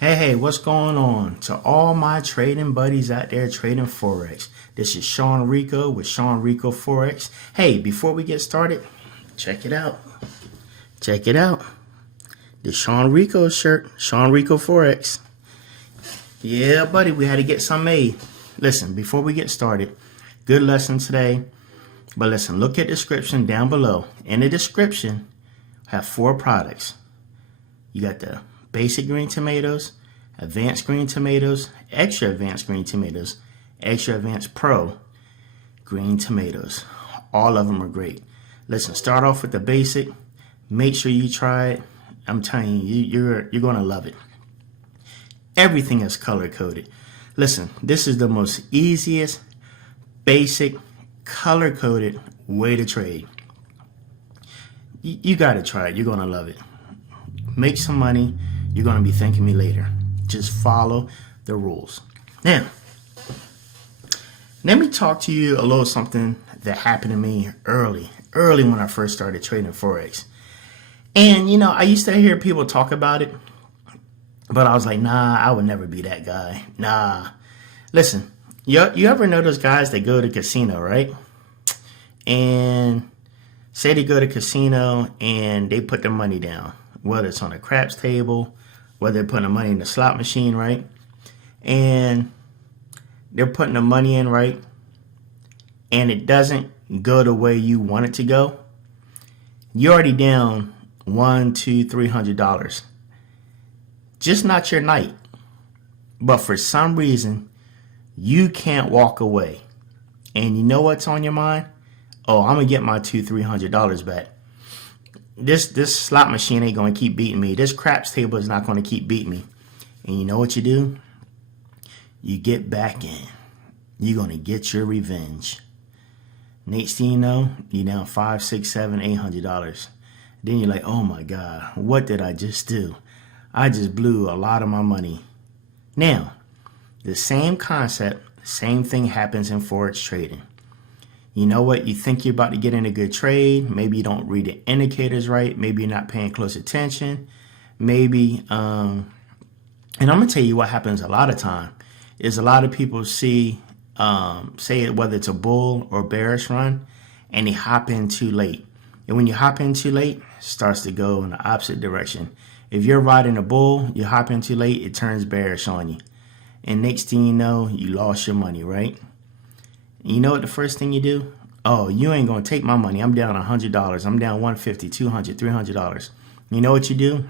Hey, what's going on? To all my trading buddies out there trading Forex. This is Sean Rico with Sean Rico Forex. Hey, before we get started, check it out. Check it out. The Sean Rico shirt, Sean Rico Forex. Yeah, buddy, we had to get some made. Listen, before we get started, good lesson today. But listen, look at the description down below. In the description, I have 4 products. You got the basic green tomatoes, advanced green tomatoes, extra advanced green tomatoes, extra advanced pro green tomatoes. All of them are great. Listen, start off with the basic. Make sure you try it. I'm telling you, you're gonna love it. Everything is color coded. Listen, this is the most easiest, basic, color coded way to trade. You gotta try it. You're gonna love it. Make some money. You're going to be thanking me later. Just follow the rules. Now, let me talk to you a little something that happened to me early when I first started trading Forex. And, I used to hear people talk about it, but I was like, nah, I would never be that guy. Nah. Listen, you ever know those guys that go to casino, right? And say they go to casino and they put their money down, whether it's on a craps table, whether they're putting the money in the slot machine, right? And they're putting the money in, right? And it doesn't go the way you want it to go. You're already down $100, $200, $300. Just not your night. But for some reason, you can't walk away. And you know what's on your mind? Oh, I'm gonna get my $200, $300 back. This slot machine ain't going to keep beating me. This craps table is not going to keep beating me. And you know what you do? You get back in. You're going to get your revenge. Next thing you know, you're down $500, $600, $700, $800. Then you're like, oh my God, what did I just do? I just blew a lot of my money. Now, the same concept, same thing happens in Forex trading. You know what? You think you're about to get in a good trade. Maybe you don't read the indicators right. Maybe you're not paying close attention. Maybe, and I'm going to tell you what happens a lot of time is a lot of people see, say whether it's a bull or bearish run, and they hop in too late. And when you hop in too late, it starts to go in the opposite direction. If you're riding a bull, you hop in too late, it turns bearish on you. And next thing you know, you lost your money, right? You know what the first thing you do? Oh, you ain't going to take my money. I'm down $100. I'm down $150, $200, $300. You know what you do?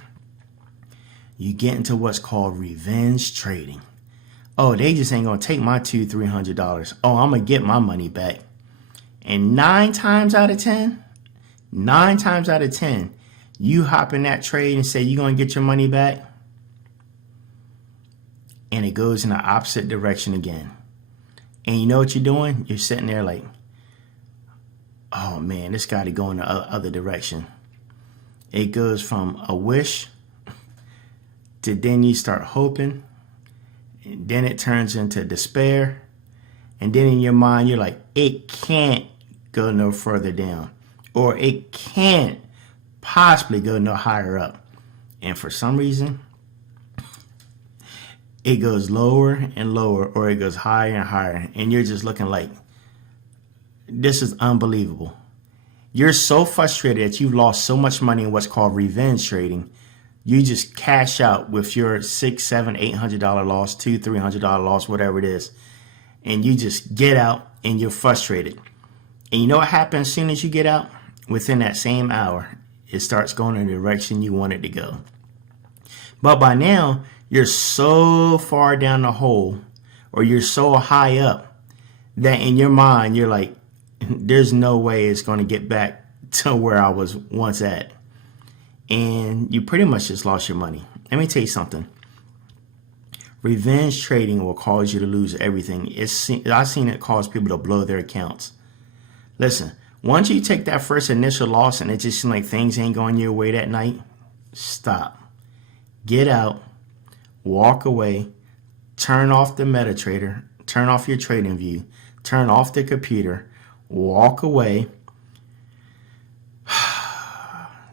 You get into what's called revenge trading. Oh, they just ain't going to take my $200, $300. Oh, I'm going to get my money back. And 9 times out of 10, you hop in that trade and say you're going to get your money back. And it goes in the opposite direction again. And you know what you're doing? You're sitting there like, oh man, this got to go in the other direction. It goes from a wish to then you start hoping. And then it turns into despair. And then in your mind, you're like, it can't go no further down. Or it can't possibly go no higher up. And for some reason, it goes lower and lower, or it goes higher and higher. And you're just looking like, this is unbelievable. You're so frustrated that you've lost so much money in what's called revenge trading. You just cash out with your $600, $700, $800 loss, $200, $300 loss, whatever it is. And you just get out and you're frustrated. And you know what happens as soon as you get out? Within that same hour, it starts going in the direction you want it to go. But by now, you're so far down the hole, or you're so high up, that in your mind, you're like, there's no way it's going to get back to where I was once at. And you pretty much just lost your money. Let me tell you something. Revenge trading will cause you to lose everything. I've seen it cause people to blow their accounts. Listen, once you take that first initial loss and it just seems like things ain't going your way that night, stop. Get out. Walk away, turn off the MetaTrader, turn off your trading view, turn off the computer, walk away.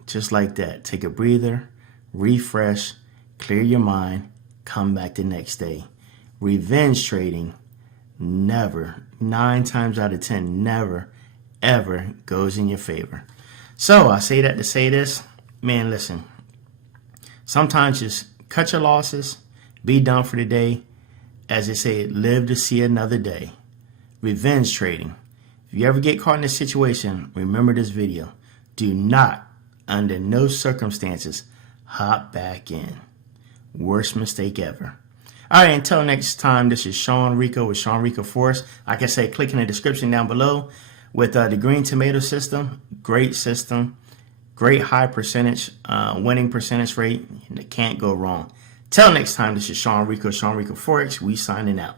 Just like that. Take a breather, refresh, clear your mind, come back the next day. Revenge trading never, 9 times out of 10, never, ever goes in your favor. So I say that to say this, man, listen, sometimes just cut your losses, be done for the day. As they say, live to see another day. Revenge trading. If you ever get caught in this situation, remember this video. Do not, under no circumstances, hop back in. Worst mistake ever. All right, until next time, this is Sean Rico with Sean Rico Forex. Like I said, click in the description down below with the green tomato system. Great system. Great high percentage, winning percentage rate. And it can't go wrong. Till next time, this is Sean Rico Forex. We signing out.